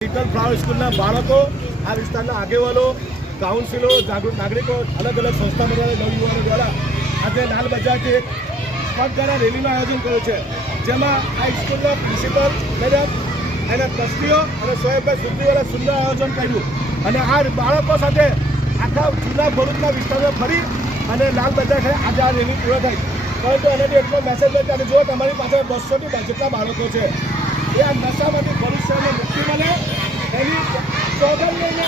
Little flower સ્કૂલના બાળકો, આ વિસ્તારના આગેવાનો, કાઉન્સિલો, જાગૃત નાગરિકો, અલગ અલગ સંસ્થા બનાવેલા નવયુવાનો દ્વારા આજે લાલ બજારથી એક પગપાળા રેલીનું આયોજન કર્યું છે, જેમાં આ સ્કૂલના પ્રિન્સિપલ મેડમ, એના ટ્રસ્ટીઓ અને સોહેબભાઈ સુરતીવાળા સુંદર આયોજન કર્યું અને આ બાળકો સાથે આખા જૂના ભરૂચના વિસ્તારમાં ફરી અને લાલ બજાર ખાતે આજે આ રેલી પૂર્ણ થઈ. પરંતુ એનાથી એટલો મેસેજ છે કે જો તમારી પાસે 200થી જેટલા બાળકો છે એ આ નશામાંથી ભવિષ્યને મુક્તિ મળે એની સોગંદ લઈને